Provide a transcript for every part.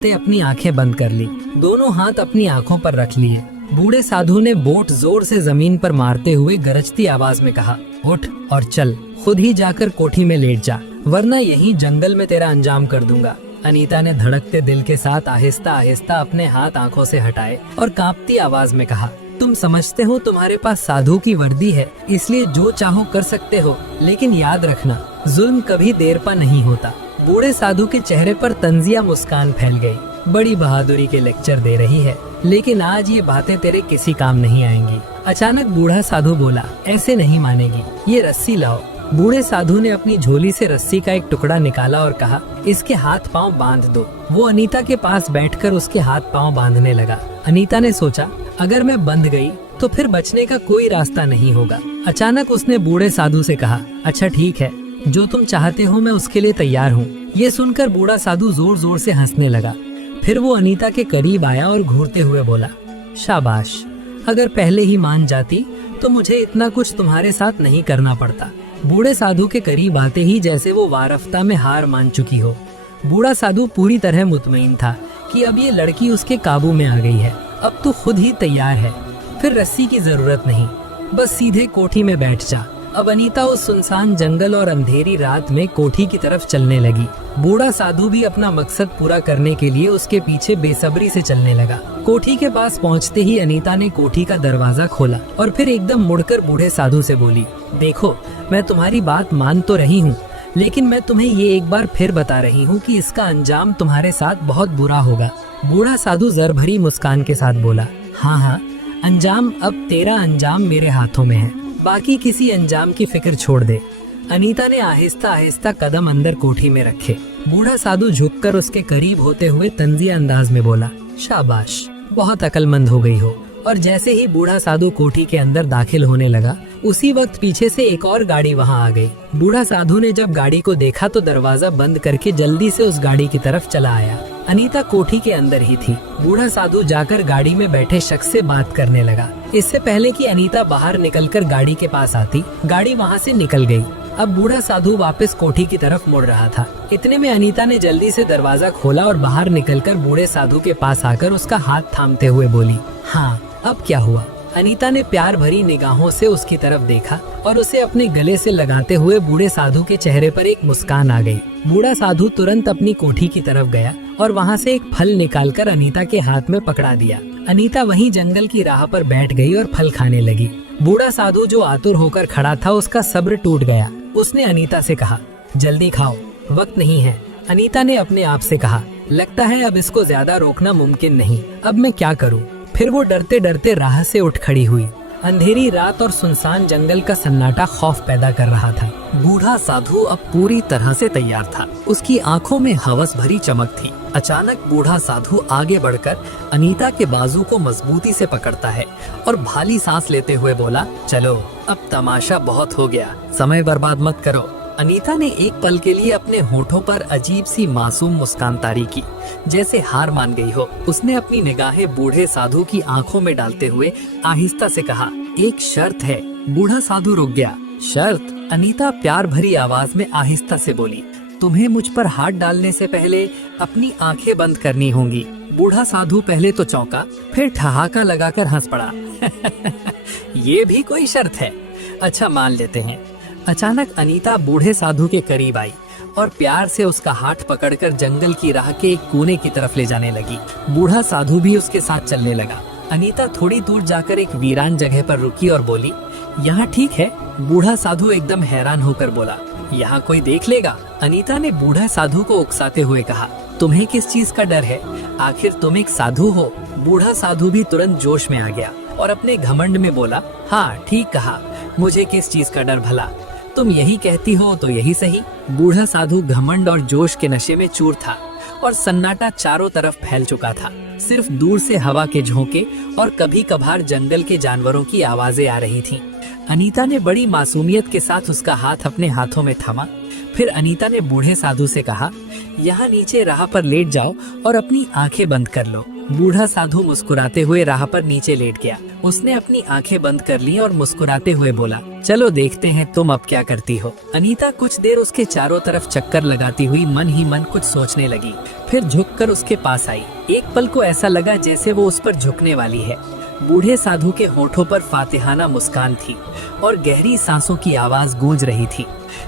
अपनी आंखें बंद कर ली, दोनों हाथ अपनी आंखों पर रख लिए। बूढ़े साधु ने बोट जोर से जमीन पर मारते हुए गरजती आवाज में कहा, उठ और चल, खुद ही जाकर कोठी में लेट जा, वरना यहीं जंगल में तेरा अंजाम कर दूंगा। अनीता ने धड़कते दिल के साथ आहिस्ता आहिस्ता अपने हाथ आंखों से हटाए और कांपती आवाज में कहा, तुम समझते हो तुम्हारे पास साधु की वर्दी है, इसलिए जो चाहो कर सकते हो, लेकिन याद रखना जुल्म कभी देर पा नहीं होता। बूढ़े साधु के चेहरे पर तंजिया मुस्कान फैल गई। बड़ी बहादुरी के लेक्चर दे रही है, लेकिन आज ये बातें तेरे किसी काम नहीं आएंगी। अचानक बूढ़ा साधु बोला, ऐसे नहीं मानेगी, ये रस्सी लाओ। बूढ़े साधु ने अपनी झोली से रस्सी का एक टुकड़ा निकाला और कहा, इसके हाथ पांव बांध दो। वो अनीता के पास बैठकर उसके हाथ पांव बांधने लगा। अनीता ने सोचा, अगर मैं बंध गई तो फिर बचने का कोई रास्ता नहीं होगा। अचानक उसने बूढ़े साधु से कहा, अच्छा ठीक है, जो तुम चाहते हो मैं उसके लिए तैयार हूँ। ये सुनकर बूढ़ा साधु जोर जोर से हंसने लगा। फिर वो अनीता के करीब आया और घूरते हुए बोला, शाबाश, अगर पहले ही मान जाती तो मुझे इतना कुछ तुम्हारे साथ नहीं करना पड़ता। बूढ़े साधु के करीब आते ही जैसे वो वारफ्ता में हार मान चुकी हो। बूढ़ा साधु पूरी तरह मुतमईन था कि अब ये लड़की उसके काबू में आ गई है। अब तो खुद ही तैयार है, फिर रस्सी की जरूरत नहीं, बस सीधे कोठी में बैठ जा। अब अनीता उस सुनसान जंगल और अंधेरी रात में कोठी की तरफ चलने लगी। बूढ़ा साधु भी अपना मकसद पूरा करने के लिए उसके पीछे बेसब्री से चलने लगा। कोठी के पास पहुंचते ही अनीता ने कोठी का दरवाजा खोला और फिर एकदम मुड़कर बूढ़े साधु से बोली, देखो, मैं तुम्हारी बात मान तो रही हूँ, लेकिन मैं तुम्हें ये एक बार फिर बता रही हूँ कि इसका अंजाम तुम्हारे साथ बहुत बुरा होगा। बूढ़ा साधु जर भरी मुस्कान के साथ बोला, हाँ हाँ, अंजाम, अब तेरा अंजाम मेरे हाथों में है, बाकी किसी अंजाम की फिक्र छोड़ दे। अनीता ने आहिस्ता आहिस्ता कदम अंदर कोठी में रखे। बूढ़ा साधु झुककर उसके करीब होते हुए तंजिया अंदाज में बोला, शाबाश, बहुत अक्लमंद हो गई हो। और जैसे ही बूढ़ा साधु कोठी के अंदर दाखिल होने लगा, उसी वक्त पीछे से एक और गाड़ी वहां आ गई। बूढ़ा साधु ने जब गाड़ी को देखा तो दरवाजा बंद करके जल्दी से उस गाड़ी की तरफ चला आया। अनीता कोठी के अंदर ही थी। बूढ़ा साधु जाकर गाड़ी में बैठे शख्स से बात करने लगा। इससे पहले कि अनीता बाहर निकलकर गाड़ी के पास आती, गाड़ी वहां से निकल गई। अब बूढ़ा साधु वापस कोठी की तरफ मुड़ रहा था। इतने में अनीता ने जल्दी से दरवाजा खोला और बाहर निकलकर बूढ़े साधु के पास आकर उसका हाथ थामते हुए बोली, हाँ, अब क्या हुआ? अनीता ने प्यार भरी निगाहों से उसकी तरफ देखा और उसे अपने गले से लगाते हुए बूढ़े साधु के चेहरे पर एक मुस्कान आ गई। बूढ़ा साधु तुरंत अपनी कोठी की तरफ गया और वहां से एक फल निकालकर अनीता के हाथ में पकड़ा दिया। अनीता वहीं जंगल की राह पर बैठ गई और फल खाने लगी। बूढ़ा साधु जो आतुर होकर खड़ा था, उसका सब्र टूट गया। उसने अनीता से कहा, जल्दी खाओ, वक्त नहीं है। अनीता ने अपने आप से कहा, लगता है अब इसको ज्यादा रोकना मुमकिन नहीं, अब मैं क्या करूं? फिर वो डरते डरते राह से उठ खड़ी हुई। अंधेरी रात और सुनसान जंगल का सन्नाटा खौफ पैदा कर रहा था। बूढ़ा साधु अब पूरी तरह से तैयार था। उसकी आंखों में हवस भरी चमक थी। अचानक बूढ़ा साधु आगे बढ़कर अनीता के बाजू को मजबूती से पकड़ता है और भारी सांस लेते हुए बोला, चलो, अब तमाशा बहुत हो गया, समय बर्बाद मत करो। अनीता ने एक पल के लिए अपने होठों पर अजीब सी मासूम मुस्कान तारी की, जैसे हार मान गई हो। उसने अपनी निगाहें बूढ़े साधु की आंखों में डालते हुए आहिस्ता से कहा, एक शर्त है। बूढ़ा साधु रुक गया। शर्त? अनीता प्यार भरी आवाज में आहिस्ता से बोली, तुम्हें मुझ पर हाथ डालने से पहले अपनी आंखें बंद करनी होंगी। बूढ़ा साधु पहले तो चौंका, फिर ठहाका लगाकर हंस पड़ा। ये भी कोई शर्त है? अच्छा, मान लेते हैं। अचानक अनीता बूढ़े साधु के करीब आई और प्यार से उसका हाथ पकड़कर जंगल की राह के एक कोने की तरफ ले जाने लगी। बूढ़ा साधु भी उसके साथ चलने लगा। अनीता थोड़ी दूर जाकर एक वीरान जगह पर रुकी और बोली, यहाँ ठीक है? बूढ़ा साधु एकदम हैरान होकर बोला, यहाँ कोई देख लेगा? अनीता ने बूढ़ा साधु को उकसाते हुए कहा, तुम्हें किस चीज का डर है? आखिर तुम एक साधु हो। बूढ़ा साधु भी तुरंत जोश में आ गया और अपने घमंड में बोला, हाँ ठीक कहा, मुझे किस चीज का डर भला? तुम यही कहती हो तो यही सही। बूढ़ा साधु घमंड और जोश के नशे में चूर था और सन्नाटा चारों तरफ फैल चुका था। सिर्फ दूर से हवा के झोंके और कभी कभार जंगल के जानवरों की आवाजें आ रही थीं। अनीता ने बड़ी मासूमियत के साथ उसका हाथ अपने हाथों में थामा। फिर अनीता ने बूढ़े साधु से कहा, यहाँ नीचे राह पर लेट जाओ और अपनी आंखें बंद कर लो। बूढ़ा साधु मुस्कुराते हुए राह पर नीचे लेट गया। उसने अपनी आंखें बंद कर ली और मुस्कुराते हुए बोला, चलो देखते हैं तुम अब क्या करती हो। अनीता कुछ देर उसके चारों तरफ चक्कर लगाती हुई मन ही मन कुछ सोचने लगी। फिर झुककर उसके पास आई। एक पल को ऐसा लगा जैसे वो उस पर झुकने वाली है। बूढ़े साधु के होठों पर फातिहाना मुस्कान थी और गहरी सांसों की आवाज गूंज रही थी।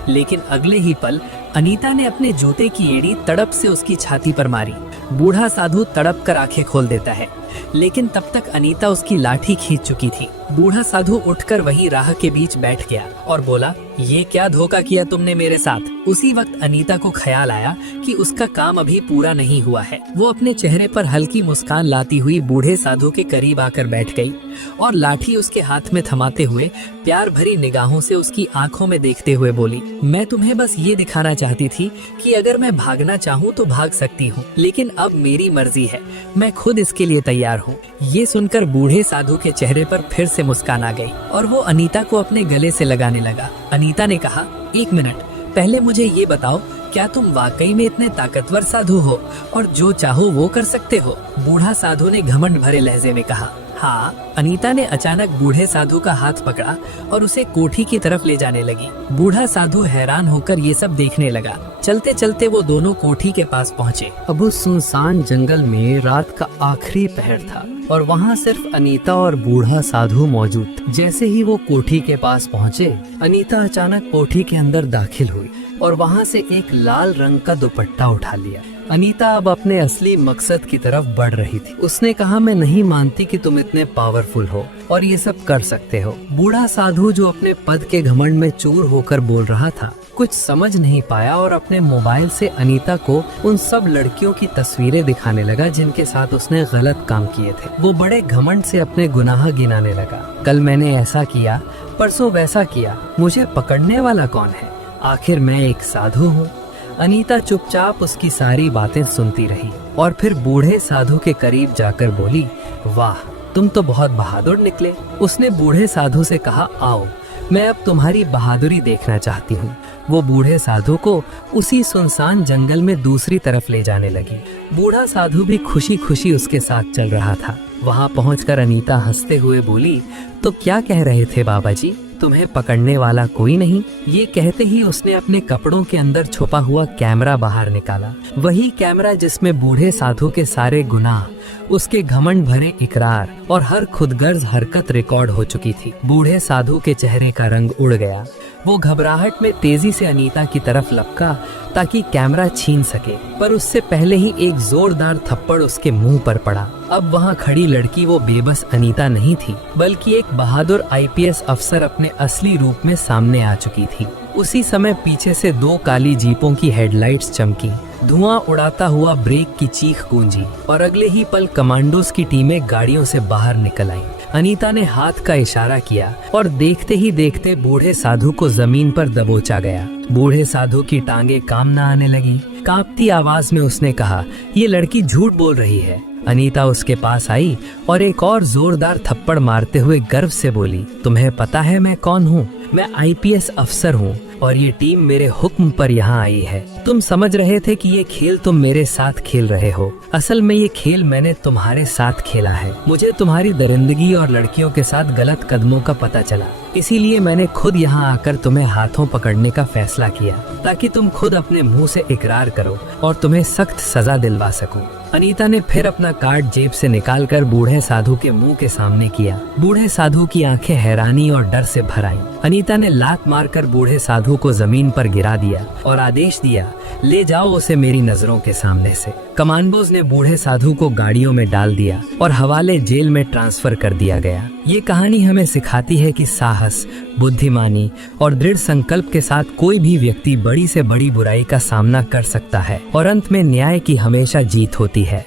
लेकिन अगले ही पल अनीता ने अपने जूते की एड़ी तड़प से उसकी छाती पर मारी। बूढ़ा साधु तड़प कर आंखें खोल देता है, लेकिन तब तक अनीता उसकी लाठी खींच चुकी थी। बूढ़ा साधु उठकर वही राह के बीच बैठ गया और बोला, ये क्या धोखा किया तुमने मेरे साथ। उसी वक्त अनीता को ख्याल आया कि उसका काम अभी पूरा नहीं हुआ है। वो अपने चेहरे पर हल्की मुस्कान लाती हुई बूढ़े साधु के करीब आकर बैठ गई और लाठी उसके हाथ में थमाते हुए प्यार भरी निगाहों से उसकी आंखों में देखते हुए बोली, मैं तुम्हें बस ये दिखाना चाहती थी कि अगर मैं भागना चाहूँ तो भाग सकती हूँ, लेकिन अब मेरी मर्जी है, मैं खुद इसके लिए तैयार हूँ। ये सुनकर बूढ़े साधु के चेहरे पर फिर से मुस्कान आ गई और वो अनीता को अपने गले से लगाने लगा। अनीता ने कहा, एक मिनट, पहले मुझे ये बताओ, क्या तुम वाकई में इतने ताकतवर साधु हो और जो चाहो वो कर सकते हो? बूढ़ा साधु ने घमंड भरे लहजे में कहा। हाँ। अनीता ने अचानक बूढ़े साधु का हाथ पकड़ा और उसे कोठी की तरफ ले जाने लगी। बूढ़ा साधु हैरान होकर ये सब देखने लगा। चलते चलते वो दोनों कोठी के पास पहुँचे। अब उस सुनसान जंगल में रात का आखिरी पहर था और वहाँ सिर्फ अनीता और बूढ़ा साधु मौजूद थे। जैसे ही वो कोठी के पास पहुँचे, अनीता अचानक कोठी के अंदर दाखिल हुई और वहाँ से एक लाल रंग का दुपट्टा उठा लिया। अनीता अब अपने असली मकसद की तरफ बढ़ रही थी। उसने कहा, मैं नहीं मानती कि तुम इतने पावरफुल हो और ये सब कर सकते हो। बूढ़ा साधु जो अपने पद के घमंड में चूर होकर बोल रहा था, कुछ समझ नहीं पाया और अपने मोबाइल से अनीता को उन सब लड़कियों की तस्वीरें दिखाने लगा जिनके साथ उसने गलत काम किए थे। वो बड़े घमंड से अपने गुनाह गिनाने लगा। कल मैंने ऐसा किया, परसों वैसा किया, मुझे पकड़ने वाला कौन है? आखिर मैं एक साधु हूँ। अनीता चुपचाप उसकी सारी बातें सुनती रही और फिर बूढ़े साधु के करीब जाकर बोली, वाह, तुम तो बहुत बहादुर निकले। उसने बूढ़े साधु से कहा, आओ, मैं अब तुम्हारी बहादुरी देखना चाहती हूँ। वो बूढ़े साधु को उसी सुनसान जंगल में दूसरी तरफ ले जाने लगी। बूढ़ा साधु भी खुशी खुशी उसके साथ चल रहा था। वहाँ पहुंचकर अनीता हंसते हुए बोली, तो क्या कह रहे थे बाबा जी, तुम्हें पकड़ने वाला कोई नहीं? ये कहते ही उसने अपने कपड़ों के अंदर छुपा हुआ कैमरा बाहर निकाला। वही कैमरा जिसमें बूढ़े साधु के सारे गुनाह, उसके घमंड भरे इकरार और हर खुदगर्ज हरकत रिकॉर्ड हो चुकी थी। बूढ़े साधु के चेहरे का रंग उड़ गया। वो घबराहट में तेजी से अनीता की तरफ लपका ताकि कैमरा छीन सके, पर उससे पहले ही एक जोरदार थप्पड़ उसके मुंह पर पड़ा। अब वहाँ खड़ी लड़की वो बेबस अनीता नहीं थी, बल्कि एक बहादुर आईपीएस अफसर अपने असली रूप में सामने आ चुकी थी। उसी समय पीछे से दो काली जीपों की हेडलाइट्स चमकी, धुआं उड़ाता हुआ ब्रेक की चीख गूंजी और अगले ही पल कमांडोज की टीमें गाड़ियों से बाहर निकल आईं। अनीता ने हाथ का इशारा किया और देखते ही देखते बूढ़े साधु को जमीन पर दबोचा गया। बूढ़े साधु की टांगे काम न आने लगी। कांपती आवाज में उसने कहा, ये लड़की झूठ बोल रही है। अनीता उसके पास आई और एक और जोरदार थप्पड़ मारते हुए गर्व से बोली, तुम्हें पता है मैं कौन हूँ? मैं आईपीएस अफसर हूँ और ये टीम मेरे हुक्म पर यहाँ आई है। तुम समझ रहे थे कि ये खेल तुम मेरे साथ खेल रहे हो, असल में ये खेल मैंने तुम्हारे साथ खेला है। मुझे तुम्हारी दरिंदगी और लड़कियों के साथ गलत कदमों का पता चला, इसीलिए मैंने खुद यहाँ आकर तुम्हें हाथों पकड़ने का फैसला किया ताकि तुम खुद अपने मुंह से इकरार करो और तुम्हें सख्त सजा दिलवा सकूं। अनीता ने फिर अपना कार्ड जेब से निकालकर बूढ़े साधु के मुंह के सामने किया। बूढ़े साधु की आंखें हैरानी और डर से भर आईं। अनीता ने लात मारकर बूढ़े साधु को जमीन पर गिरा दिया और आदेश दिया, ले जाओ उसे मेरी नजरों के सामने से। कमांडोज ने बूढ़े साधु को गाड़ियों में डाल दिया और हवाले जेल में ट्रांसफर कर दिया गया। ये कहानी हमें सिखाती है कि साहस, बुद्धिमानी और दृढ़ संकल्प के साथ कोई भी व्यक्ति बड़ी से बड़ी बुराई का सामना कर सकता है और अंत में न्याय की हमेशा जीत होती है।